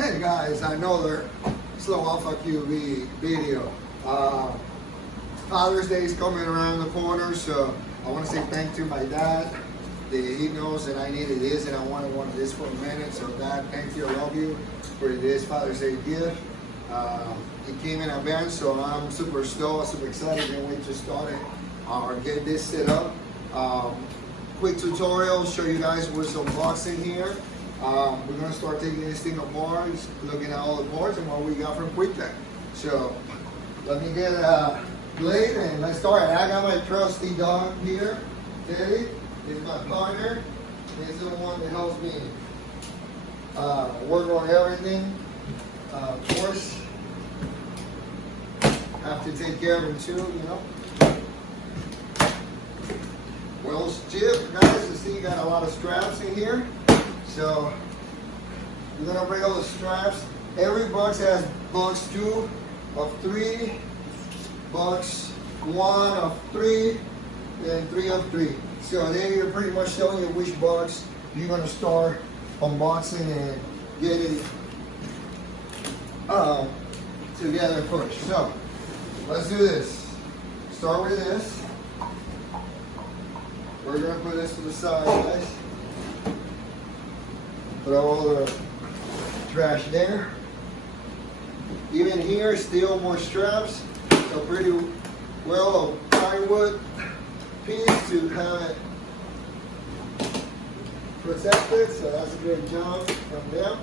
Hey guys, another Slow Alpha QB video. Father's Day is coming around the corner, so I want to say thank you to my dad. He knows that I needed this and I wanted one of this for a minute. So Dad, thank you, I love you for this Father's Day gift. It came in advance, so I'm super stoked, super excited, and we just started get this set up. Quick tutorial, show you guys what's unboxing here. We're gonna start taking this thing apart, looking at all the parts and what we got from QuickTech. So let me get a blade and let's start. I got my trusty dog here, Teddy. He's my partner. He's the one that helps me work on everything. Of course, have to take care of him too, you know. Well, Chip, guys, you see you got a lot of straps in here. So we're gonna bring all the straps. Every box has box 2 of 3, box 1 of 3, and 3 of 3. So then you're pretty much telling you which box you're gonna start unboxing and getting together first. So let's do this. Start with this. We're gonna put this to the side, guys. Throw all the trash there. Even here, still more straps. So pretty well a plywood piece to have it protected. So that's a great job from them.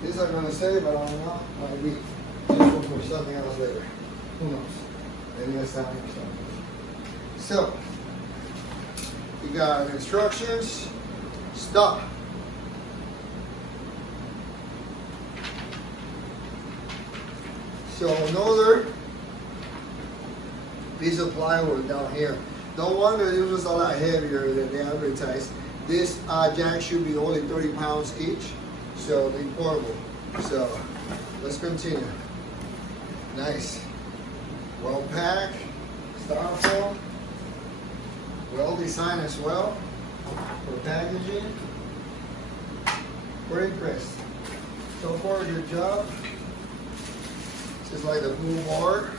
This I'm gonna save, but I don't know. Might be useful for something else later. Who knows? Maybe that's time or something. So, you got instructions, stop. So another piece of plywood down here. No wonder this was a lot heavier than they advertised. This jack should be only 30 pounds each, so they're portable. So, let's continue. Nice. Well packed, styrofoam. Well designed as well for packaging. We're impressed. So far, good job. Just like the blue board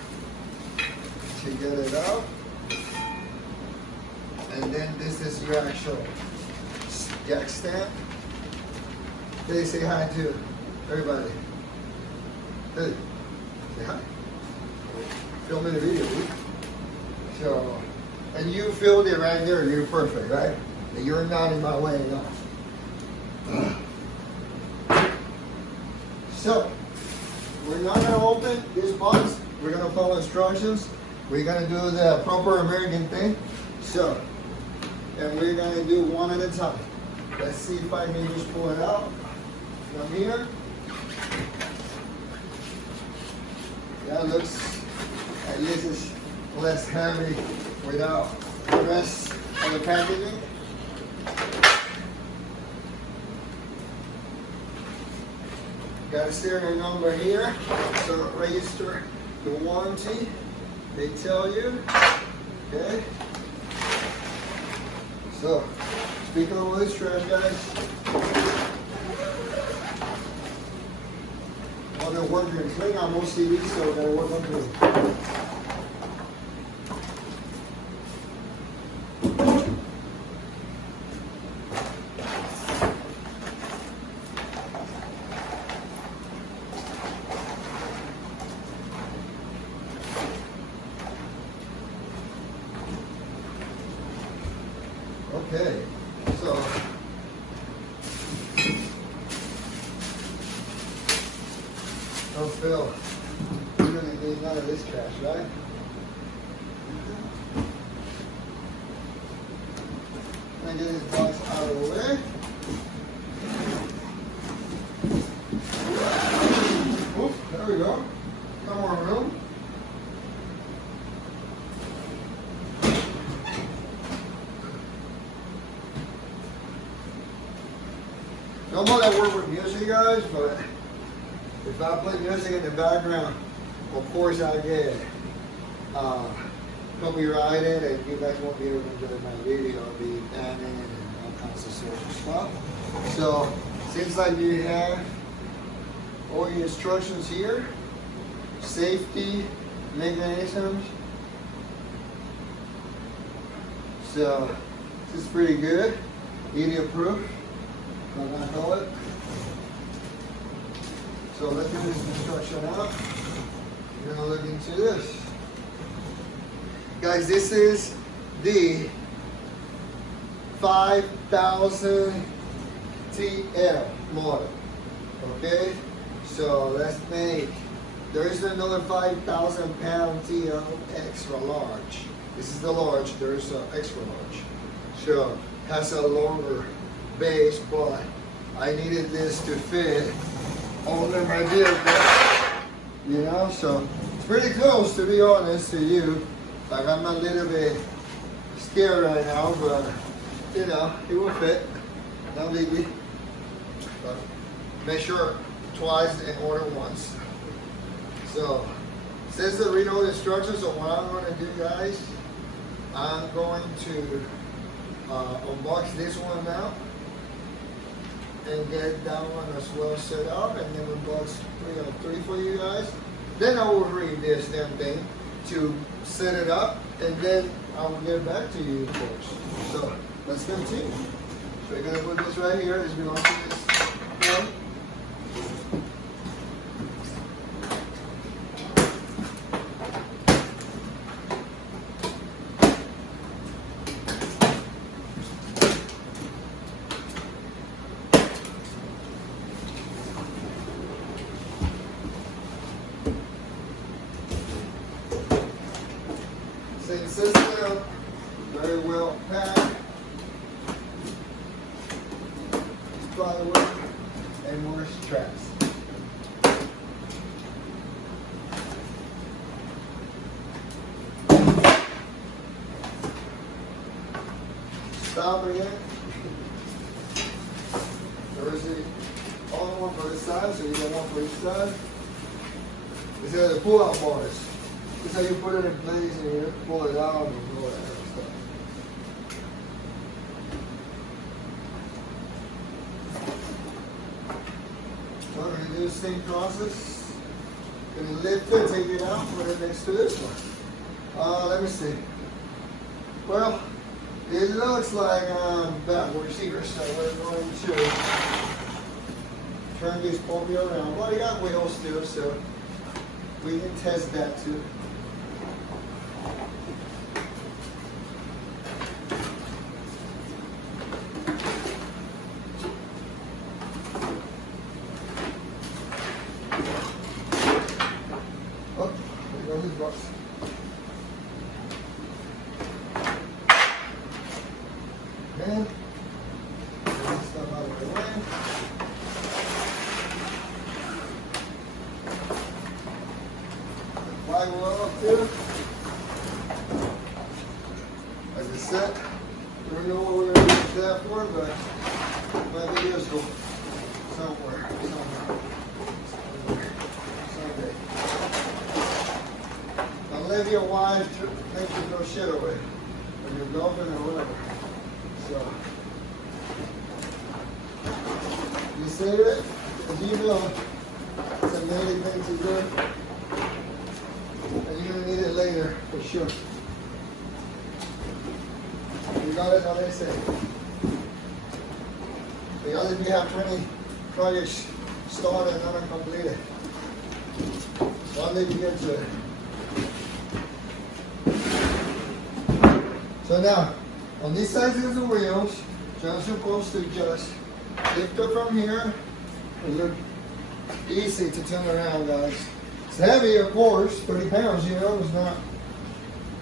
to get it out. And then this is your actual jack stand. They say hi to everybody. Hey, say hi. Filming the video. So. And you filled it right there, you're perfect, right? You're not in my way enough. So, we're not gonna open this box. We're gonna follow instructions. We're gonna do the proper American thing. So, and we're gonna do one at a time. Let's see if I can just pull it out from here. That looks, at least it's less heavy without the rest of the packaging. Got a serial number here, so register the warranty. They tell you, okay? So, speaking of this trash, guys, while they're working, clean out most CDs, so we gotta work on clean. Okay, so don't spill. You're gonna need none of this trash, right? I'm gonna get this box out of the way. Oops, there we go. No more room. Normally I work with music, guys, but if I play music in the background, of course I get copyright it, and you guys won't be able to enjoy my video. I'll be banning and all kinds of social stuff. So, seems like you have all your instructions here, safety mechanisms. So, this is pretty good. Idiot proof. I'm gonna know it. So let's get this instruction out. We're gonna look into this. Guys, this is the 5000 TL model. Okay? So let's make, there is another 5,000 pound TL extra large. This is the large, there is an extra large. So has a longer base, but I needed this to fit all in my vehicle. You know, so it's pretty close, to be honest to you. Like, I'm a little bit scared right now, but you know, it will fit. No biggie. But measure twice and order once. So, since the read all the instructions, so what I'm going to do, guys, I'm going to unbox this one now and get that one as well set up, and then unbox 3 for you guys. Then I will read this damn thing to set it up, and then I will get back to you, of course. So let's continue. So we're gonna put this right here. This belongs to this one. Same system, very well packed. Plywood and more straps. Stop again. There is the only one for this side, so you got one for each side. These are the pull-out bars. This is how you put it in place and you pull it out and all that kind of stuff. So we're going to do the same process. Going to lift it, take it out, put it next to this one. Let me see. Well, it looks like backwards here, so we're going to turn this puppy around. Well, you got wheels too, so we can test that too. Oh, there goes his box. And get this stuff out of the way. Plywood up here. As I said, I don't know what we're going to use that for, but it might be useful somewhere. Someday. Now leave your wife to make you throw shit away. Or your girlfriend or whatever. So, you save it, as you know, it's a amazing thing to do. And you're going to need it later, for sure. You got it how they say. Because if you have 20 projects started and not completed, one day you get to it. So now, on these sides of the wheels, you're supposed to just lift it from here. It looks easy to turn around, guys. It's heavy, of course, 30 pounds, you know, it's not,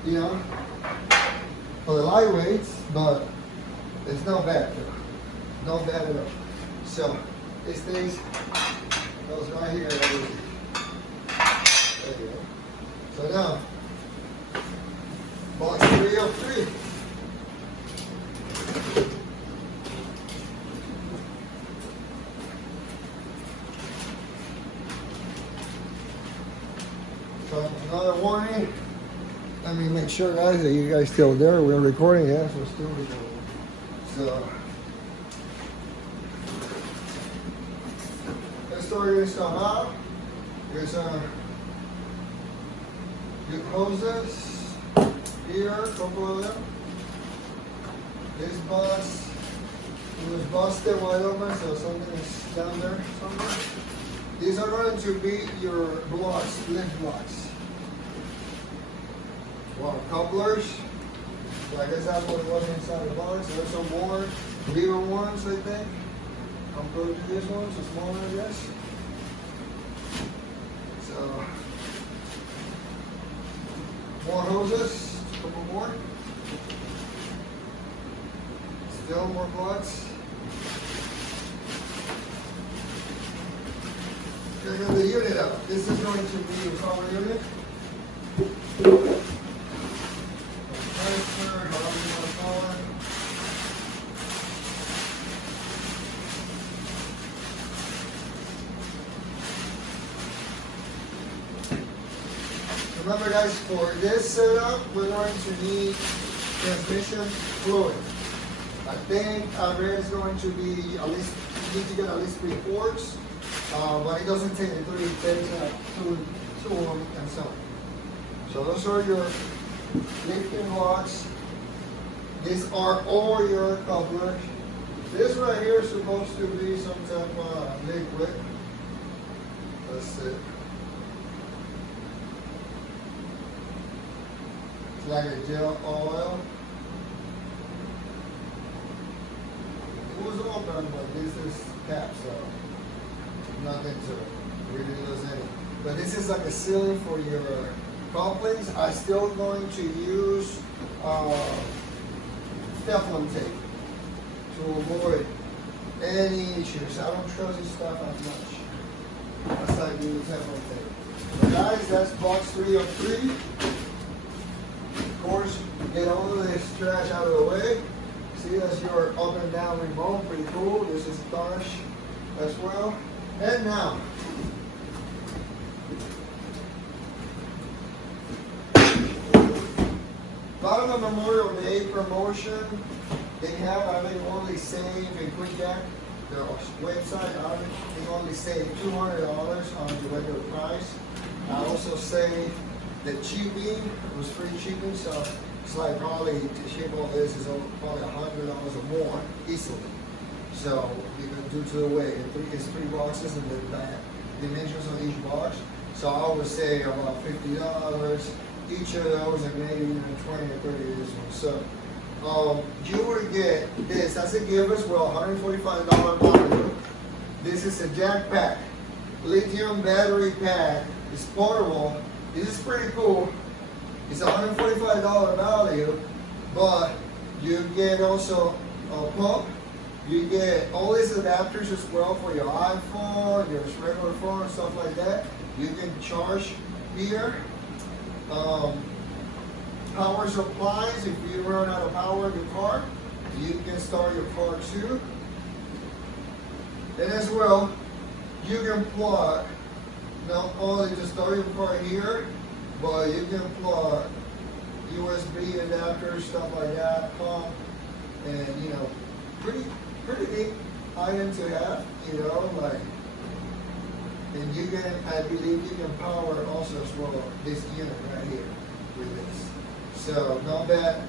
you know, for the lightweights, but it's not bad, not bad at all. So, this thing goes right here. There you go. So now, box 3 of 3. So another warning, Let me make sure, guys, that you guys still there. We're recording, yes, we're still recording. So, let's start this stuff out. There's you close this here, a couple of them. This box, it was busted wide open, so something is down there somewhere. These are going to be your blocks, link blocks. Well, couplers. So I guess that's what it was inside the box. There's some more bigger ones, I think. Compared to this one, so smaller, I guess. So, more hoses, a couple more. Still more blocks. Check the unit out. This is going to be your power unit. Transfer, however you want to call it. Remember, guys, for this setup, we're going to need transmission fluid. I think our read is going to be at least, you need to get at least 3 quarts, but it doesn't take the 3, it takes 2 and so. So those are your lifting blocks. These are all your couplers. This right here is supposed to be some type of liquid. That's it. It's like a gel oil. It was open, but this is cap, so nothing to really lose any. But this is like a sealing for your couplings. I'm still going to use Teflon tape to avoid any issues. I don't trust this stuff as much. That's how I do Teflon tape. But guys, that's box 3 of 3. Of course, get all of this trash out of the way. See, that's your up and down remote, pretty cool. This is touch as well. And now, bottom of Memorial Day promotion, they have, I think, only save in QuickJack, their website, I think only save $200 on the regular price. I also saved the shipping, it was free shipping, so it's like probably to ship all this is probably $100 or more easily. So you can do to the weight. It's 3 boxes and the dimensions of each box. So I would say about $50 each of those, and maybe even 20 or 30 of this one. So you would get this. That's a gift as well, $145 value. This is a jack pack, lithium battery pack. It's portable. This is pretty cool. It's $145 value, but you get also a pump. You get all these adapters as well for your iPhone, your regular phone, and stuff like that. You can charge here. Power supplies. If you run out of power in your car, you can start your car too. And as well, you can plug not only to start your car here, but you can plug USB adapters, stuff like that, pump, and you know, pretty neat item to have, you know, like, and you can, I believe you can power also as well this unit right here with this. So not bad.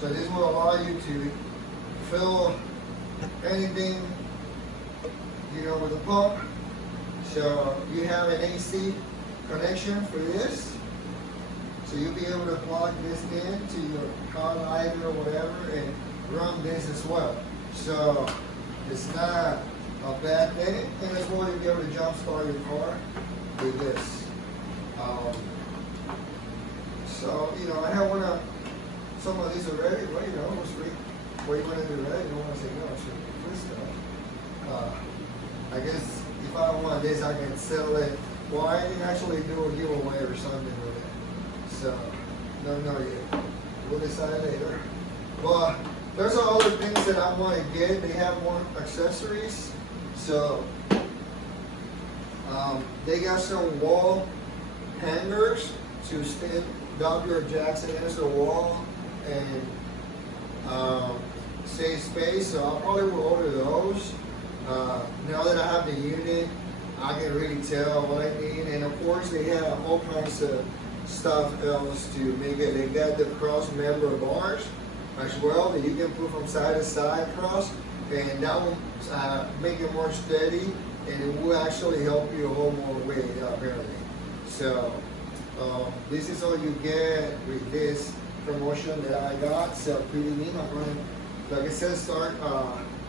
So this will allow you to fill anything, you know, with a pump. So you have an AC connection for this. So you'll be able to plug this into your car light or whatever and run this as well. So it's not a bad thing. And as well, you'll be able to jump start your car with this. So, you know, I have some of these already, but you know, it was free. What are you going to do, right? You don't want to say no, sure, free stuff. I guess if I want this, I can sell it. Well, I can actually do a giveaway or something with it. So, don't know yet. We'll decide later. But there's other things that I want to get. They have more accessories. So, they got some wall hangers to stand dub your jacks against the wall and save space. So I probably will order those. Now that I have the unit, I can really tell what I need. And of course, they have all kinds of stuff else to make it. They got the cross member bars as well that you can put from side to side cross, and that will make it more steady, and it will actually help you hold more weight apparently. So this is all you get with this promotion that I got. So pretty neat. I'm going to, like I said,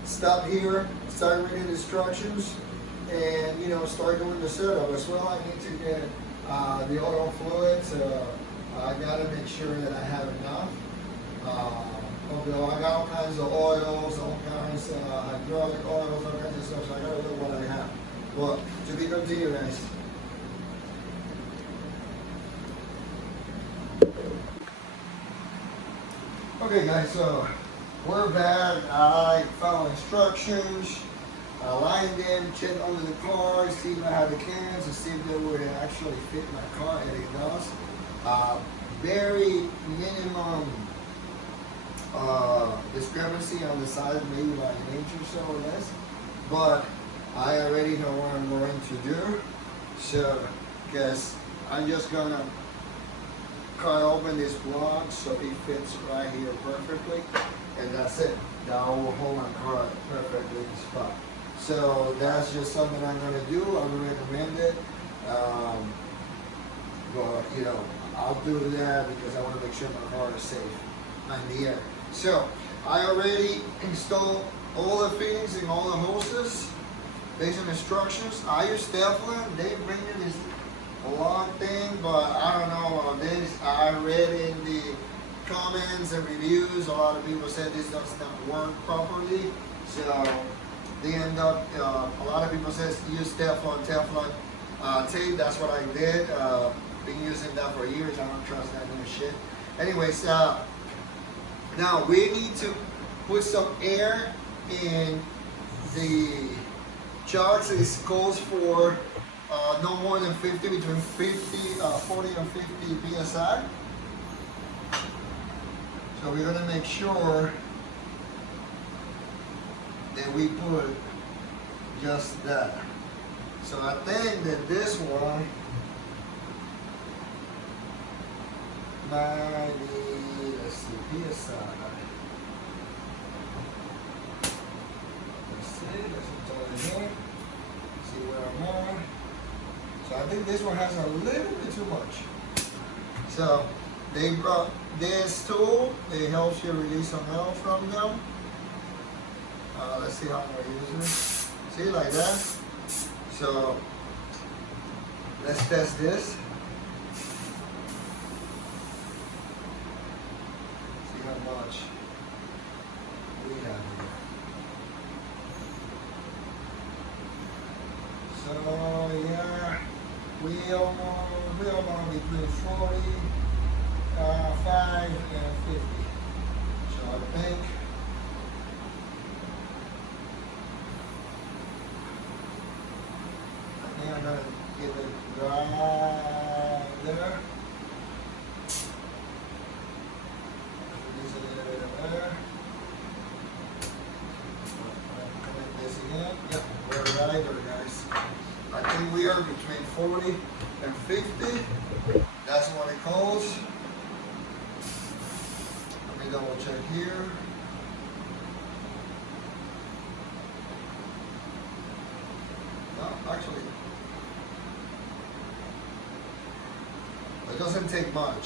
stop here, start reading the instructions, and start doing the setup as well. I need to get the oil fluids. I gotta make sure that I have enough. I got all kinds of oils, all kinds of hydraulic oils, all kinds of stuff. So I gotta look what I have. Well, to be continued, guys. Okay, guys. So we're back. I follow instructions. Aligned them, check under the car, see if I have the cans, and see if they would actually fit my car, and it does. Very minimum discrepancy on the size, maybe like an inch or so or less. But I already know what I'm going to do. So, guess I'm just gonna cut open this block so it fits right here perfectly, and that's it. That will hold my car perfectly in the spot. So that's just something I'm going to do. I would recommend it. But, I'll do that because I want to make sure my car is safe in the air. So I already installed all the fittings and all the hoses based on instructions. I use Teflon. They bring you this long thing, but I don't know about this. I read in the comments and reviews, a lot of people said this does not work properly. So they end up, a lot of people says use Teflon tape. That's what I did. Been using that for years. I don't trust that new shit. Anyways, now we need to put some air in the chocks. It calls for no more than 50, between 40 and 50 psi. So we're gonna make sure that we put just that. So I think that this one might be, let's see, PSI. Let's see, let's put it here. See where I'm on. So I think this one has a little bit too much. So they brought this tool. It helps you release some oil from them. Let's see how I'm going to use it. See, like that. So let's test this. See how much we have here. So yeah, we almost between 45 and 50. So I think I'm going to give it right there. Release a little bit of air. Connect this again. Yep, we're right there, guys. I think we are between 40 and 50. That's what it calls. Let me double check here. No, actually, it doesn't take much.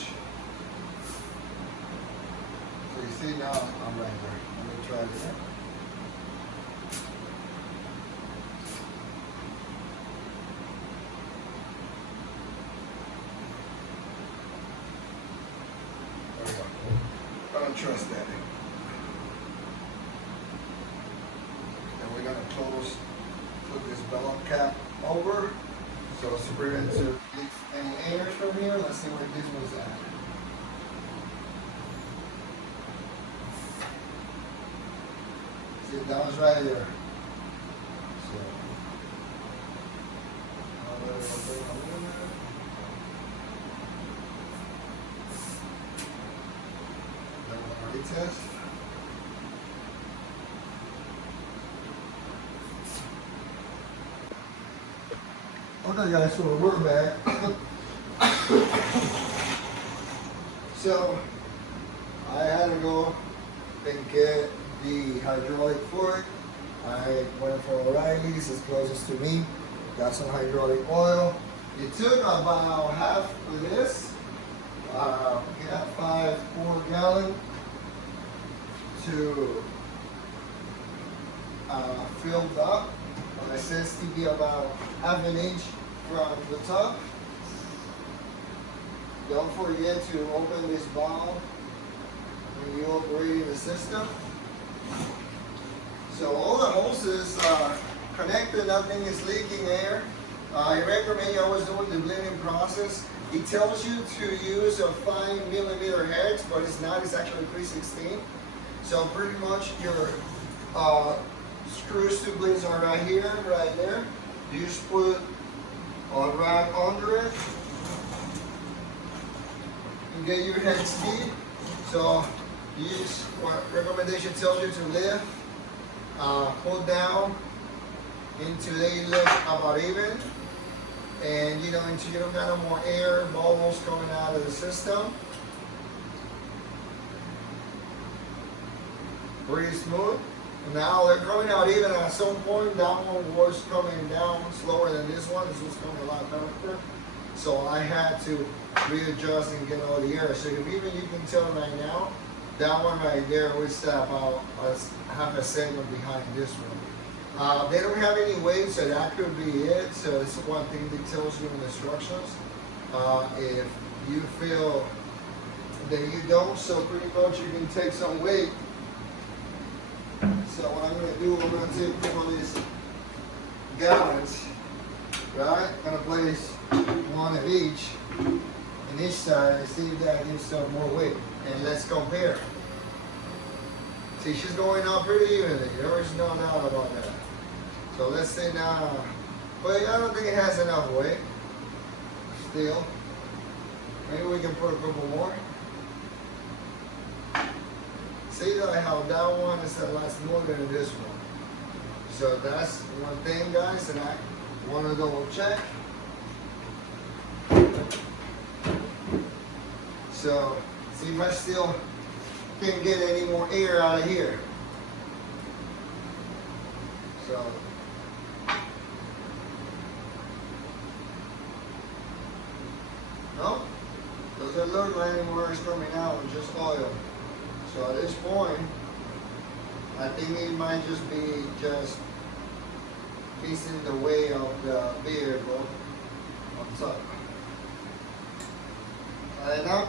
So you see now I'm right there. Let me try it again. There we go. I don't trust that. And we're gonna put this ballon cap over. So it's to prevent any airs from here. Let's see where this was at. See, that was right there. So, process. Okay guys, so we're back. So I had to go and get the hydraulic fluid. I went for O'Reilly's, it's closest to me. Got some hydraulic oil. It took about half of this. Got 4 gallon to filled up. It says to be about half an inch from the top. Don't forget to open this valve when you operate the system. So all the hoses are connected, nothing is leaking air. I recommend you always doing the blending process. It tells you to use a 5mm hex, but it's not, it's actually 3/16. So pretty much your screws to blades are right here, right there. You just put a rag under it. You get your head speed. So use what recommendation tells you to lift, pull down until they look about even, and you know until you don't got no more air bubbles coming out of the system. Pretty smooth. Now they're coming out even. At some point that one was coming down slower than this one. This was coming a lot faster. So I had to readjust and get all the air. So if even you can tell right now, that one right there was about half a second behind this one. They don't have any weight, so that could be it. So it's one thing that tells you in the instructions. If you feel that you don't, so pretty much you can take some weight. So what I'm going to do, I'm going to take one of these gallons, right? I'm going to place one of each in each side and see if that gives some more weight. And let's compare. See, she's going up pretty evenly. There is no doubt about that. So let's say now, but I don't think it has enough weight. Still, maybe we can put a couple more. See that how that one is a lot smoother than this one. So that's one thing, guys, and I want to double check. So see if I still can get any more air out of here. So no, doesn't look like anywhere is coming out, it's just oil. So at this point, I think it might just be just facing the way of the vehicle on top. Tighten up.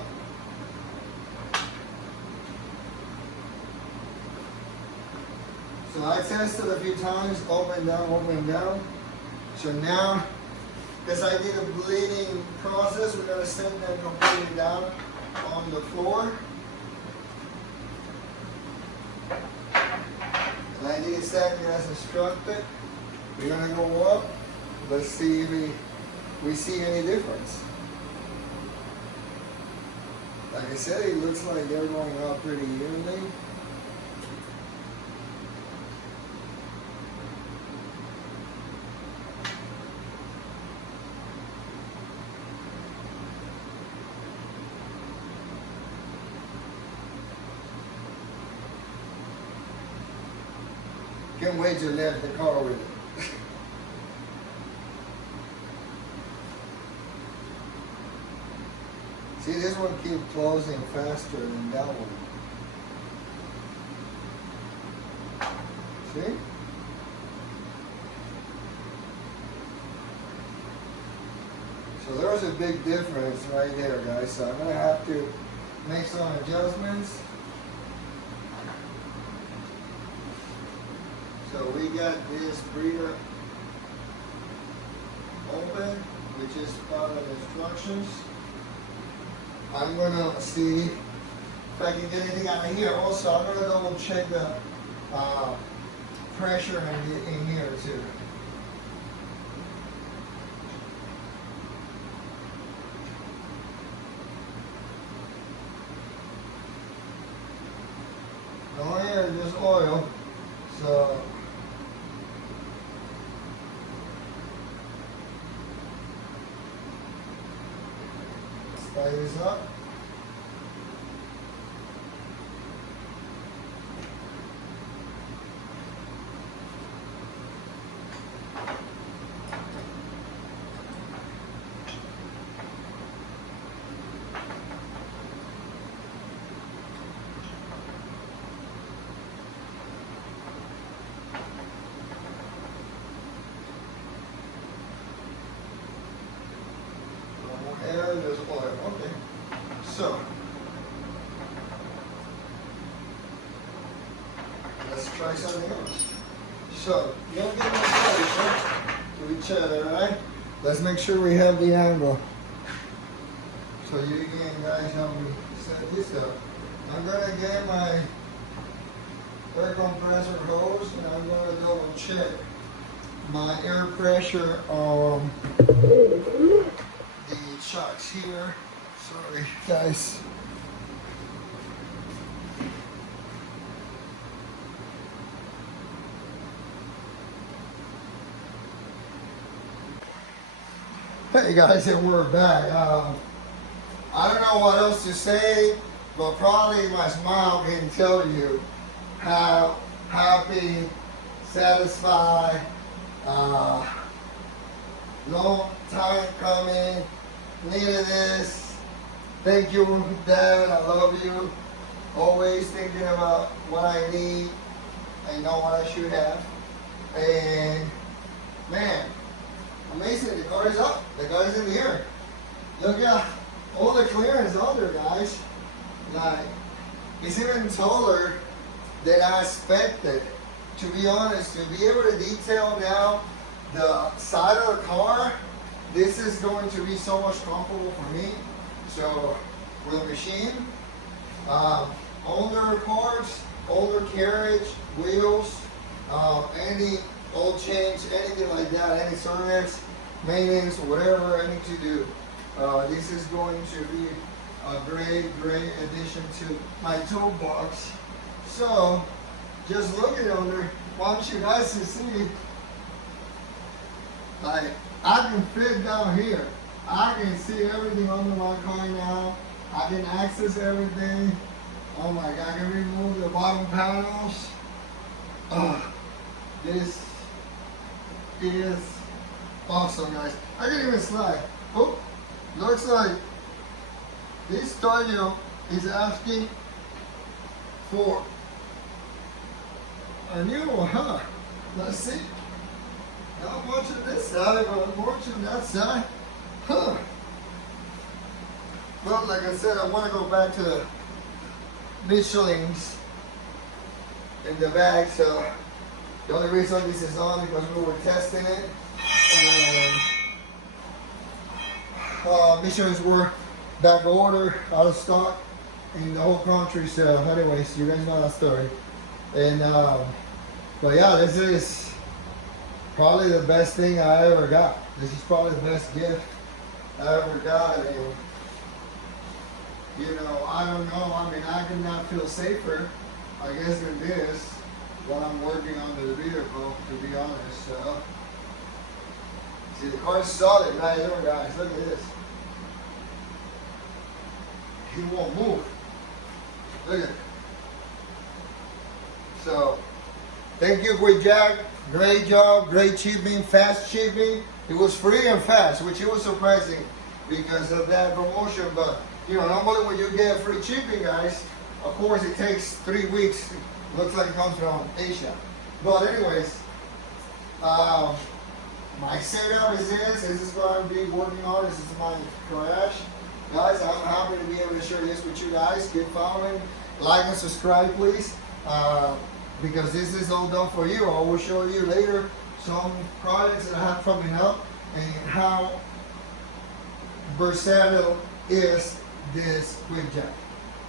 So I tested a few times, open, down. So now, because I did a bleeding process, we're going to send them completely down on the floor. And I did exactly as instructed. We're going to go up. Let's see if we see any difference. Like I said, it looks like they're going up pretty evenly. Can't wait to lift the car with it. See, this one keeps closing faster than that one. See? So there's a big difference right there, guys. So I'm going to have to make some adjustments. So we got this breather open, which is part of the instructions. I'm gonna see if I can get anything out of here. Also, I'm gonna double check the pressure in here too. air, just oil. So let's tie this up. Air, there's oil. Okay. So let's try something else. So don't get no closer to each other, right? Let's make sure we have the angle. So you again, guys, help me set this up. I'm gonna get my air compressor hose and I'm gonna double check my air pressure on the shocks here. Sorry, guys. Hey guys, and we're back. I don't know what else to say, but probably my smile can tell you how happy, satisfied, long time coming, needed this. Thank you, Dad. I love you. Always thinking about what I need. I know what I should have. And man, amazing. The car is up. The car is in the air. Look at all the clearance on there, guys. Like, it's even taller than I expected. To be honest, to be able to detail now the side of the car, this is going to be so much comfortable for me. So, for the machine, older parts, older carriage, wheels, any oil change, anything like that, any service, maintenance, whatever I need to do. This is going to be a great addition to my toolbox. So, just looking under, want you guys to see, like, I can fit down here. I can see everything under my car now. I can access everything. Oh my God, I can remove the bottom panels. This is awesome, guys. I can even slide. Oh, looks like this Toyo is asking for a new one, huh? Let's see. Not much on this side, but more on that side. Huh. Well, like I said, I want to go back to the Michelin's in the bag, so the only reason this is on because we were testing it. And Michelin's were back order, out of stock in the whole country, so anyways, you guys know that story. And but yeah, this is probably the best thing I ever got. This is probably the best gift I ever got. And you know, I don't know, I mean, I could not feel safer, I guess, than this while I'm working on the vehicle, to be honest. So see, the car's solid right here, guys. Look at this. He won't move. Look at it. So, thank you, Quick Jack. Great job, great shipping, fast shipping. It was free and fast, which it was surprising because of that promotion. But you know, normally when you get free shipping, guys, of course it takes 3 weeks. Looks like it comes from Asia. But anyways, my setup is this. This is what I'm working on. This is my garage. Guys, I'm happy to be able to share this with you guys. Keep following, like and subscribe, please. Because this is all done for you. I will show you later some products that I have coming up and how versatile is this Quick Jack.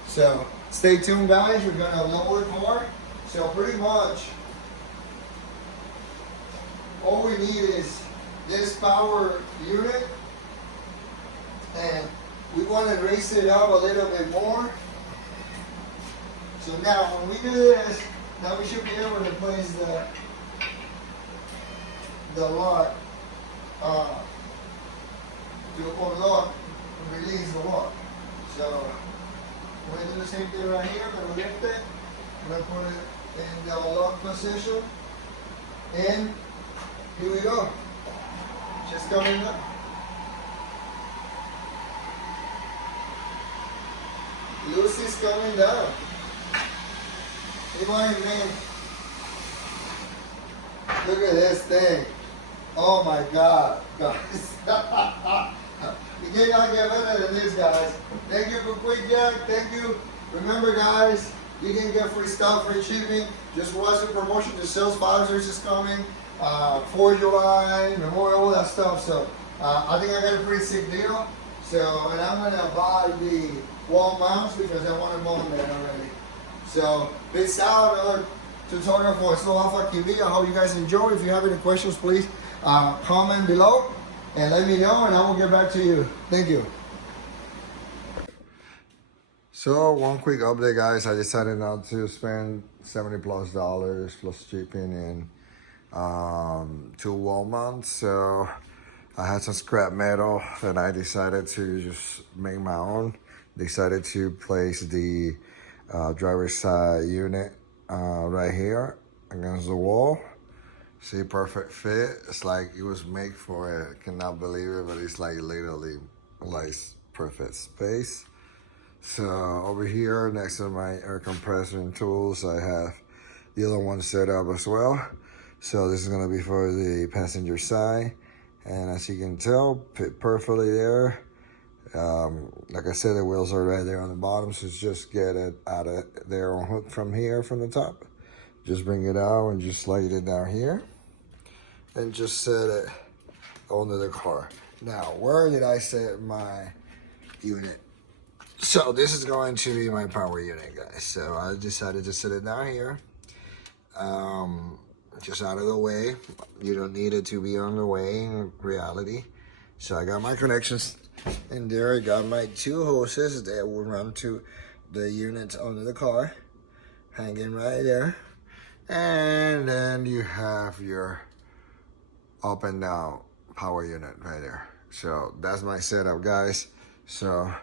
So stay tuned, guys. We're gonna lower the car. So pretty much all we need is this power unit, and we want to raise it up a little bit more. So now when we do this, Now we should be able to place the lock to unlock and release the lock. So we're going to do the same thing right here. I'm going to lift it. I'm going to put it in the lock position. And here we go. Just coming up. Lucy's coming down. Hey, man. Look at this thing. Oh my God, guys. You cannot get better than this, guys. Thank you for QuickJack. Thank you. Remember, guys, you can get free stuff, free shipping. Just watch the promotion. The sales advisors is coming. 4th of July, Memorial, all that stuff. So I think I got a pretty sick deal. So, and I'm gonna buy the wall mounts because I want to mount that already. So, peace out. Another tutorial for Slow Alpha TV. I hope you guys enjoy. If you have any questions, please comment below and let me know, and I will get back to you. Thank you. So one quick update, guys. I decided not to spend $70+ plus shipping in 2 wall mounts. So I had some scrap metal and I decided to just make my own. Decided to place the driver's side unit right here against the wall. See, perfect fit. It's like it was made for it. Cannot believe it, but it's like literally like perfect space. So over here next to my air compressor and tools, I have the other one set up as well. So this is gonna be for the passenger side, and as you can tell, fit perfectly there. Like I said, the wheels are right there on the bottom, so just get it out of there on hook from here from the top. Just bring it out and just slide it down here and just set it onto the car. Now, where did I set my unit? So this is going to be my power unit, guys. So I decided to set it down here, just out of the way. You don't need it to be on the way in reality. So I got my connections in there. I got my 2 hoses that will run to the units under the car, hanging right there. And then you have your up and down power unit right there. So that's my setup, guys. So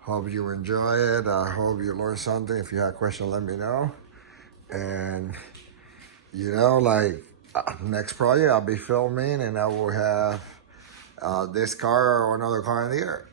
hope you enjoy it. I hope you learned something. If you have questions, let me know. And you know, like next project I'll be filming and I will have this car or another car in the air.